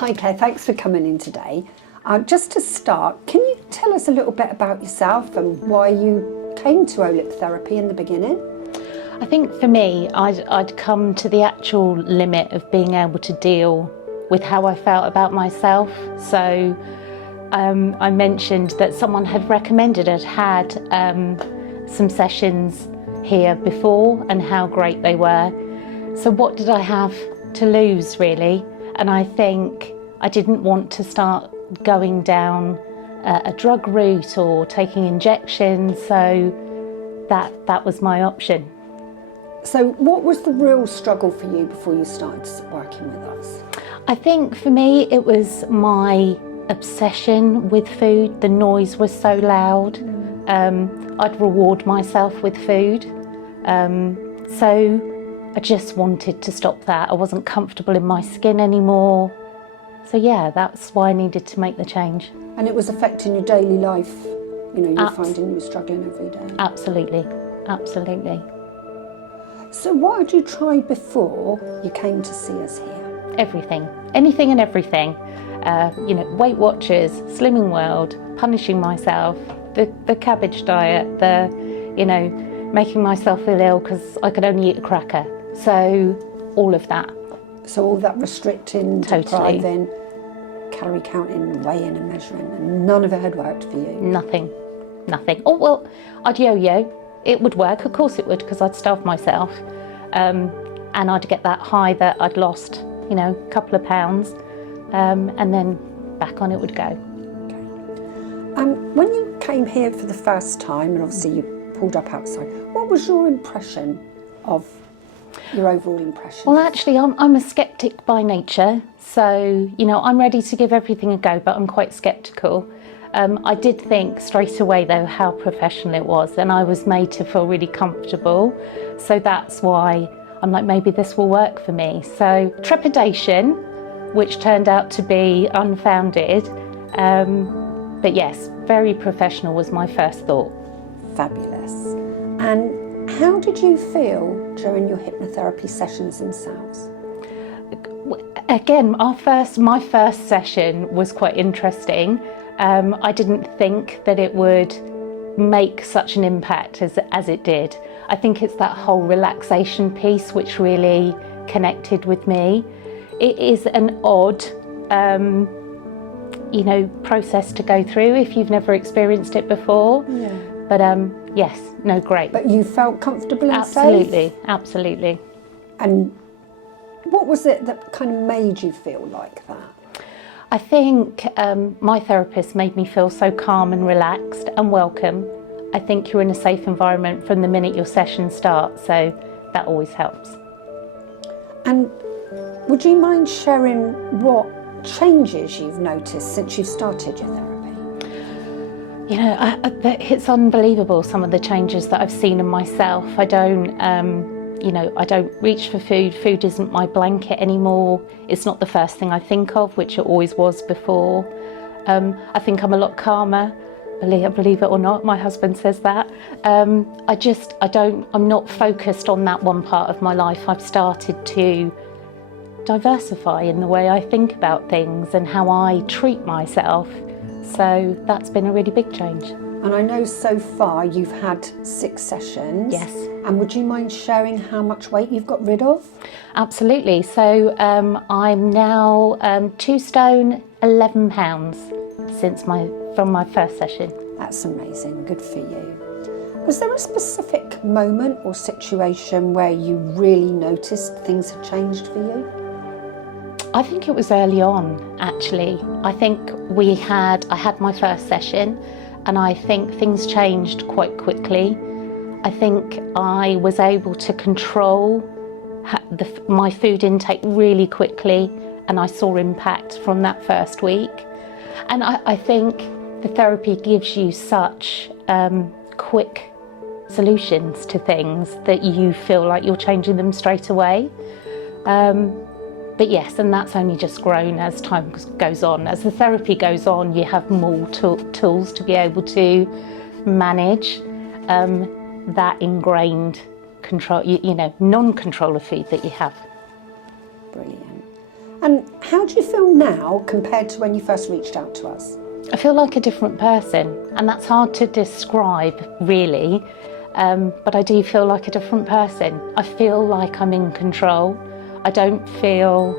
Hi Claire, thanks for coming in today. Just to start, can you tell us a little bit about yourself and why you came to Olip Therapy in the beginning? I think for me, I'd come to the actual limit of being able to deal with how I felt about myself. So I mentioned that someone had recommended I'd had some sessions here before and how great they were. So what did I have to lose, really? And I think I didn't want to start going down a drug route or taking injections, so that was my option. So what was the real struggle for you before you started working with us? I think for me it was my obsession with food. The noise was so loud. I'd reward myself with food. So I just wanted to stop that. I wasn't comfortable in my skin anymore. So yeah, that's why I needed to make the change. And it was affecting your daily life? You know, you were finding you were struggling every day? Absolutely, absolutely. So what had you tried before you came to see us here? Everything, anything and everything. You know, Weight Watchers, Slimming World, punishing myself, the cabbage diet, you know, making myself feel ill because I could only eat a cracker. So all of that. So all that restricting, Totally. depriving, calorie counting, weighing and measuring, and none of it had worked for you? Nothing, nothing. Oh, well, I'd yo-yo. It would work, of course it would, because I'd starve myself. And I'd get that high that I'd lost, you know, a couple of pounds, and then back on it would go. Okay. When you came here for the first time, and obviously you pulled up outside, what was your impression of your overall impression? Well, actually, I'm a sceptic by nature, so, you know, I'm ready to give everything a go, but I'm quite sceptical. I did think straight away, though, how professional it was, and I was made to feel really comfortable. So that's why I'm like, maybe this will work for me. So trepidation, which turned out to be unfounded, but yes, very professional was my first thought. Fabulous. And how did you feel during your hypnotherapy sessions themselves? Again, my first session was quite interesting. I didn't think that it would make such an impact as it did. I think it's that whole relaxation piece which really connected with me. It is an odd, you know, process to go through if you've never experienced it before. Yeah. But yes, no, great. But you felt comfortable and Absolutely, safe? absolutely. And what was it that kind of made you feel like that? I think my therapist made me feel so calm and relaxed and welcome. I think you're in a safe environment from the minute your session starts, so that always helps. And would you mind sharing what changes you've noticed since you've started your therapy? You know, it's unbelievable, some of the changes that I've seen in myself. I don't, you know, I don't reach for food. Food isn't my blanket anymore. It's not the first thing I think of, which it always was before. I think I'm a lot calmer, believe it or not. My husband says that. I'm not focused on that one part of my life. I've started to diversify in the way I think about things and how I treat myself. So that's been a really big change. And I know so far you've had 6 sessions. Yes. And would you mind sharing how much weight you've got rid of? Absolutely. So I'm now 2 stone 11 pounds from my first session. That's amazing. Good for you. Was there a specific moment or situation where you really noticed things had changed for you? I think it was early on, actually. I think I had my first session, and I think things changed quite quickly. I think I was able to control my food intake really quickly, and I saw impact from that first week. And I think the therapy gives you such quick solutions to things that you feel like you're changing them straight away. But yes, and that's only just grown as time goes on. As the therapy goes on, you have more tools to be able to manage that ingrained control, you know, non-control of food that you have. Brilliant. And how do you feel now compared to when you first reached out to us? I feel like a different person, and that's hard to describe really, but I do feel like a different person. I feel like I'm in control. I don't feel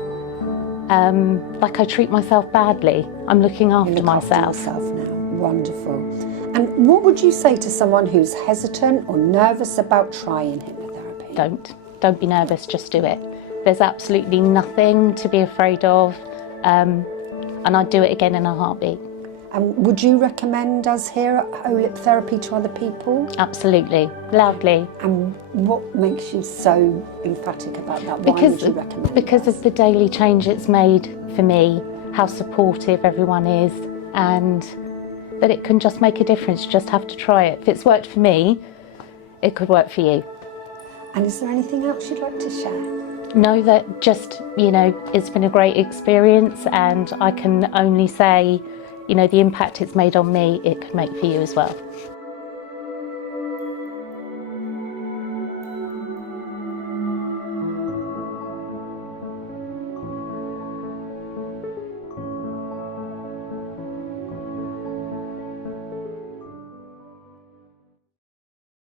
like I treat myself badly. I'm looking after myself. After yourself now. Wonderful. And what would you say to someone who's hesitant or nervous about trying hypnotherapy? Don't be nervous, just do it. There's absolutely nothing to be afraid of, and I'd do it again in a heartbeat. And would you recommend us here at Olip Therapy to other people? Absolutely, loudly. And what makes you so emphatic about that? Why would you recommend Because us? of the daily change it's made for me, how supportive everyone is, and that it can just make a difference. You just have to try it. If it's worked for me, it could work for you. And is there anything else you'd like to share? Know that just, it's been a great experience, and I can only say, the impact it's made on me, it could make for you as well.